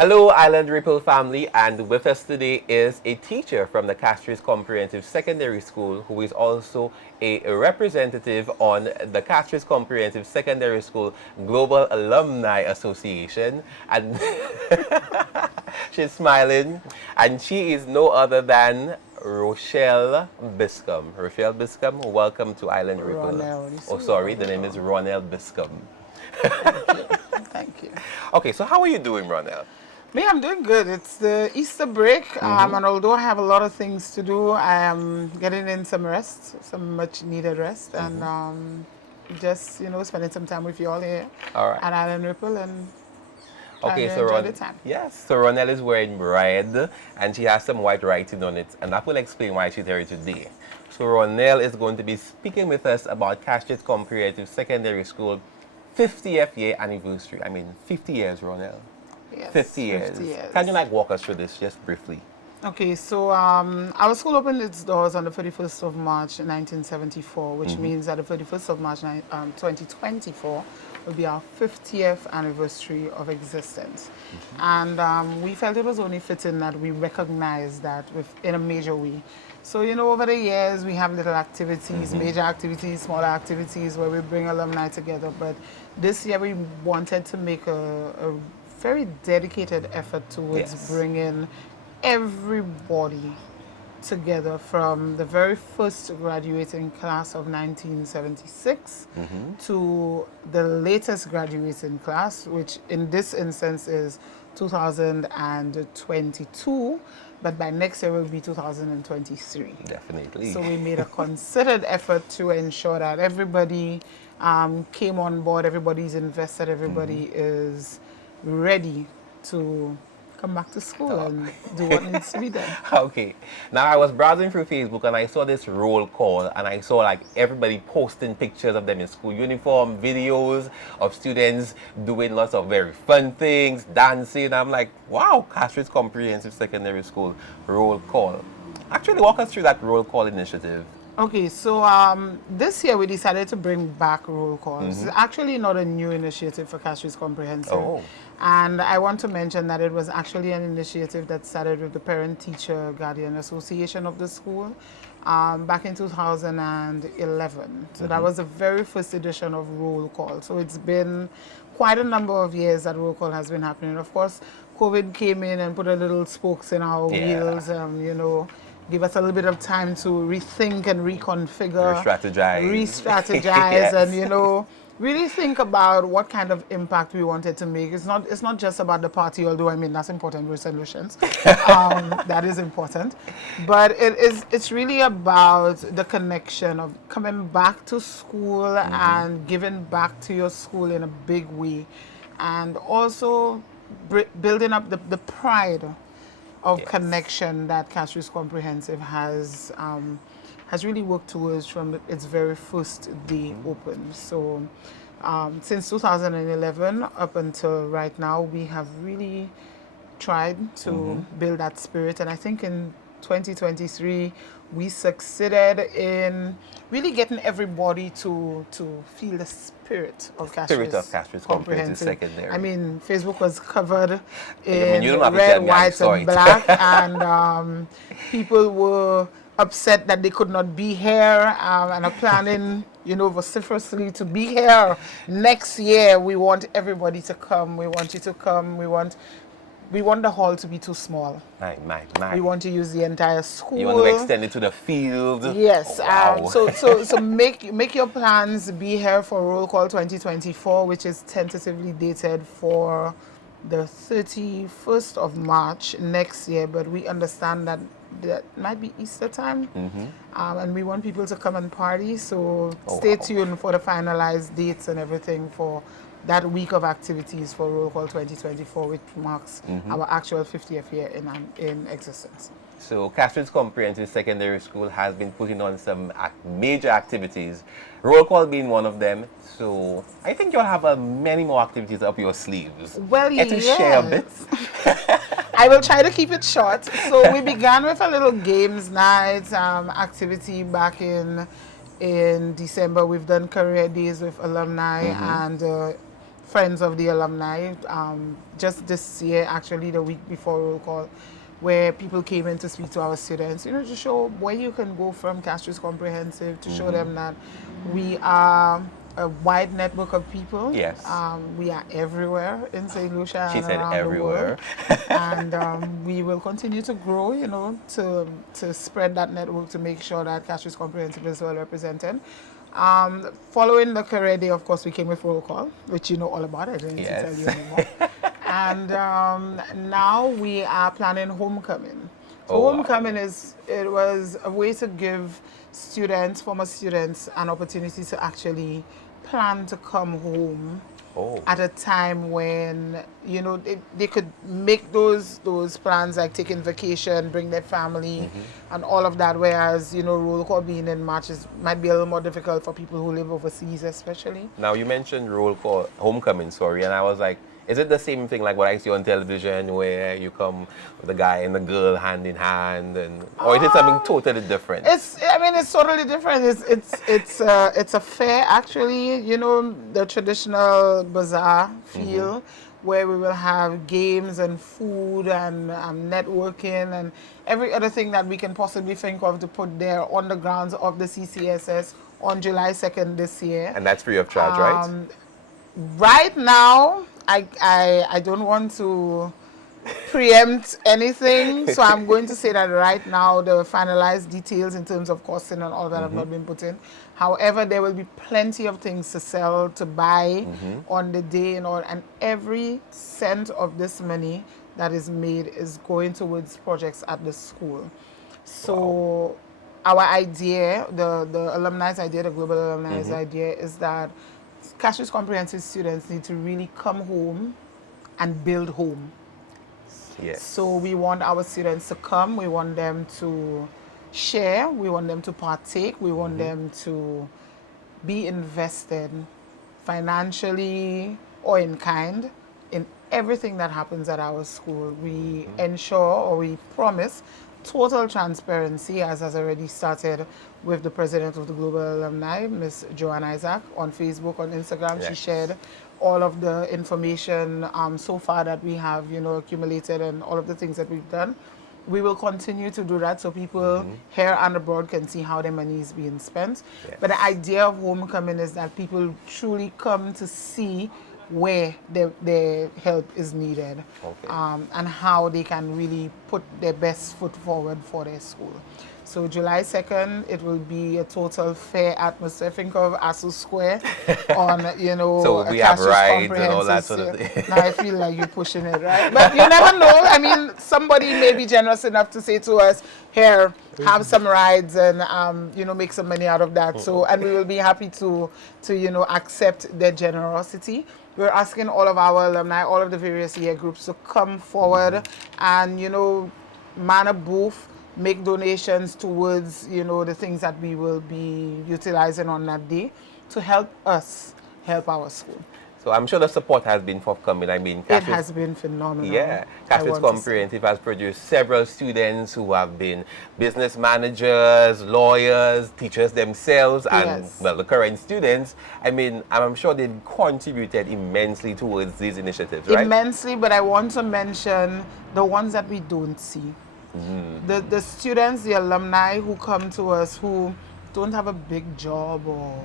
Hello, Island Ripple family, and with us today is a teacher from the Castries Comprehensive Secondary School who is also a representative on the Castries Comprehensive Secondary School Global Alumni Association. And she's smiling, and she is no other than Rochelle Biscombe. Rochelle Biscombe, welcome to Island Ripple. Ronelle, Oh, sorry, the name is Ronelle Biscombe. thank you. Thank you. Okay, so how are you doing, Ronelle? Me, I'm doing good. It's the Easter break, and although I have a lot of things to do, I am getting in some rest, some much needed rest, and just, spending some time with you all here All right. at Island Ripple and trying Okay, to so enjoy the time. yes, so Ronelle is wearing red and she has some white writing on it, and that will explain why she's here today. So Ronelle is going to be speaking with us about Castries Comprehensive Secondary School 50th year anniversary. I mean, 50 years, Ronelle. Yes, 50 years. 50 years. Can you walk us through this just briefly? Okay, so our school opened its doors on the 31st of March 1974, which means that the 31st of March 2024 will be our 50th anniversary of existence. And we felt it was only fitting that we recognize that in a major way. So, over the years, we have little activities, major activities, smaller activities where we bring alumni together. But this year, we wanted to make a very dedicated effort towards Yes. bringing everybody together from the very first graduating class of 1976 to the latest graduating class, which in this instance is 2022, but by next year will be 2023. Definitely. So we made a considered effort to ensure that everybody came on board, everybody's invested, everybody is ready to come back to school and do what needs to be done. Okay. Now I was browsing through Facebook and I saw this roll call, and I saw everybody posting pictures of them in school uniform, videos of students doing lots of very fun things, dancing. I'm like, wow, Castries Comprehensive Secondary School roll call. Actually, walk us through that roll call initiative. Okay, so this year we decided to bring back roll calls. It's actually not a new initiative for Castries Comprehensive. Oh. And I want to mention that it was actually an initiative that started with the Parent Teacher Guardian Association of the school back in 2011. So that was the very first edition of roll call. So it's been quite a number of years that roll call has been happening. Of course, COVID came in and put a little spokes in our wheels, give us a little bit of time to rethink and reconfigure, Re-strategize. yes. And really think about what kind of impact we wanted to make. It's not just about the party, although I mean that's important with resolutions. That is important, but it's really about the connection of coming back to school and giving back to your school in a big way, and also building up the pride of connection that Castries Comprehensive has really worked towards from its very first day open. So since 2011 up until right now, we have really tried to build that spirit, and I think in 2023 we succeeded in really getting everybody to feel the spirit of Castries Comprehensive Secondary. I mean, Facebook was covered you don't in have to tell red, me, I white, saw and it. black, and people were upset that they could not be here and are planning, vociferously to be here next year. We want everybody to come. We want you to come. We want the hall to be too small. My. We want to use the entire school. You want to extend it to the field? Yes. Oh, wow. So make your plans. Be here for Roll Call 2024, which is tentatively dated for the 31st of March next year. But we understand that might be Easter time, and we want people to come and party. So stay tuned for the finalized dates and everything for that week of activities for Roll Call 2024, which marks our actual 50th year in existence. So Castries Comprehensive Secondary School has been putting on some major activities, roll call being one of them. So I think you'll have many more activities up your sleeves. Well, Get to share a bit. I will try to keep it short. So we began with a little games night activity back in December. We've done career days with alumni and friends of the alumni. Just this year, actually, the week before roll call, where people came in to speak to our students, to show where you can go from Castries Comprehensive, to show them that we are a wide network of people. Yes. We are everywhere in St. Lucia She and said around the world. everywhere. And we will continue to grow, to spread that network to make sure that Castries Comprehensive is well represented. Following the career day, of course, we came with roll call, which you know all about. I don't need to tell you Yes. anymore. And now we are planning homecoming. So Oh, wow. homecoming it was a way to give students, former students, an opportunity to actually plan to come home Oh. at a time when they could make those plans, like taking vacation, bring their family, and all of that. Whereas roll call being in March might be a little more difficult for people who live overseas, especially. Now you mentioned roll call homecoming, sorry, and I was like, is it the same thing like what I see on television where you come with the guy and the girl hand in hand, or is it something totally different? It's totally different. It's a fair, actually, the traditional bazaar feel, where we will have games and food and networking and every other thing that we can possibly think of to put there on the grounds of the CCSS on July 2nd this year. And that's free of charge, right? Right now, I don't want to preempt anything, so I'm going to say that right now the finalized details in terms of costing and all that have not been put in. However, there will be plenty of things to sell, to buy on the day, and every cent of this money that is made is going towards projects at the school. So our idea, the alumni's idea, the global alumni's idea, is that Castries Comprehensive students need to really come home and build home. Yes. So we want our students to come, we want them to share, we want them to partake, we want them to be invested financially or in kind in everything that happens at our school. We ensure, or we promise, total transparency, as has already started with the president of the Global Alumni, Ms. Joanne Isaac, on Facebook, on Instagram. She Yes. shared all of the information so far that we have, accumulated, and all of the things that we've done. We will continue to do that so people here and abroad can see how their money is being spent. Yes. But the idea of homecoming is that people truly come to see where their help is needed, Okay. and how they can really put their best foot forward for their school. So July 2nd, it will be a total fair atmosphere. Think of Asu Square on, So we have Castries rides and all that Comprehensive sort of Sale. thing. Now I feel like you're pushing it, right? But you never know. I mean, somebody may be generous enough to say to us, here, have some rides and, make some money out of that. So, and we will be happy to accept their generosity. We're asking all of our alumni, all of the various year groups, to come forward and, man a booth, make donations towards, the things that we will be utilizing on that day to help us help our school. So I'm sure the support has been forthcoming. I mean, It has been phenomenal. Yeah, I Castries want to say. Comprehensive has produced several students who have been business managers, lawyers, teachers themselves, and Yes. well, the current students. I mean, I'm sure they've contributed immensely towards these initiatives, right? Immensely, but I want to mention the ones that we don't see. The students, the alumni who come to us who don't have a big job, or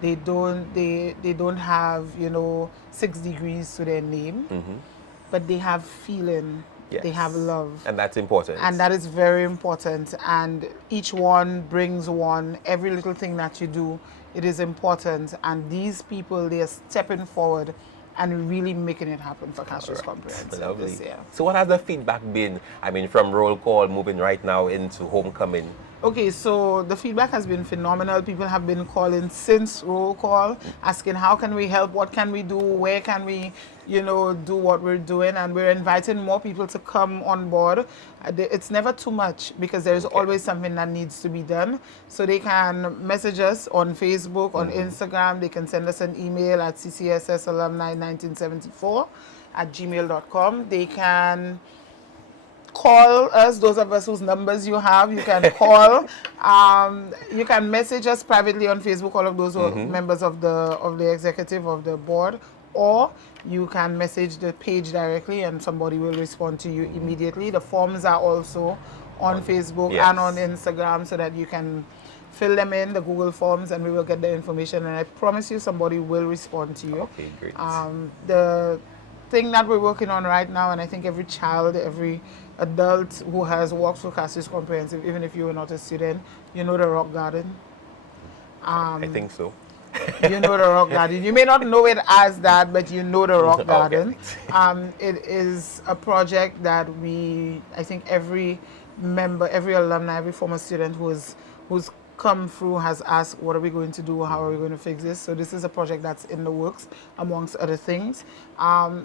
they don't have 6 degrees to their name, but they have feeling, they have Yes. love. And that's important. And that is very important. And each one brings one. Every little thing that you do, it is important. And these people, they are stepping forward and really making it happen for Castries Comprehensive Lovely. this year. So what has the feedback been? I mean, from roll call moving right now into homecoming. Okay, so the feedback has been phenomenal. People have been calling since roll call, asking how can we help, what can we do, where can we, do what we're doing, and we're inviting more people to come on board. It's never too much because there's always something that needs to be done. So they can message us on Facebook, on Instagram. They can send us an email at ccssalumni1974 @gmail.com. They can call us, those of us whose numbers you have, you can call. You can message us privately on Facebook, all of those who are members of the executive of the board, or you can message the page directly and somebody will respond to you immediately. The forms are also on Facebook and on Instagram so that you can fill them in, the Google forms, and we will get the information, and I promise you somebody will respond to you. Okay, great. The thing that we're working on right now, and I think every child, every adult who has walked through Castries Comprehensive, even if you were not a student, you know the rock garden. I think so. You know the rock garden. You may not know it as that, but you know the rock garden. It is a project that I think every member, every alumni, every former student who's come through has asked, what are we going to do? How are we going to fix this? So this is a project that's in the works, amongst other things.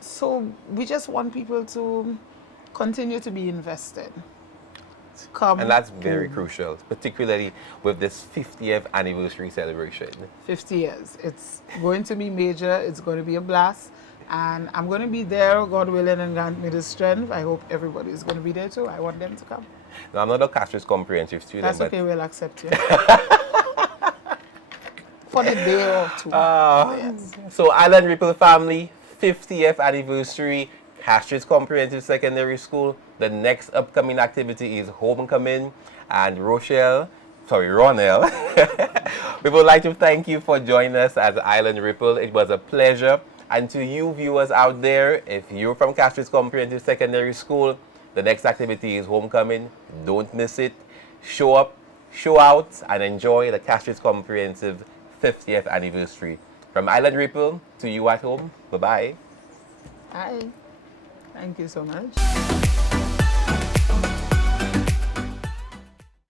So we just want people to continue to be invested. And that's very crucial, particularly with this 50th anniversary celebration. 50 years. It's going to be major. It's going to be a blast. And I'm going to be there, God willing, and grant me the strength. I hope everybody is going to be there too. I want them to come. No, I'm not a Castries Comprehensive student. That's okay, we'll accept you. For the day or two. Yes. So, Island Ripple family, 50th anniversary, Castries Comprehensive Secondary School. The next upcoming activity is homecoming. And Ronelle, we would like to thank you for joining us as Island Ripple. It was a pleasure. And to you viewers out there, if you're from Castries Comprehensive Secondary School, the next activity is homecoming. Don't miss it. Show up, show out, and enjoy the Castries Comprehensive 50th anniversary. From Island Ripple to you at home, bye-bye. Bye. Thank you so much.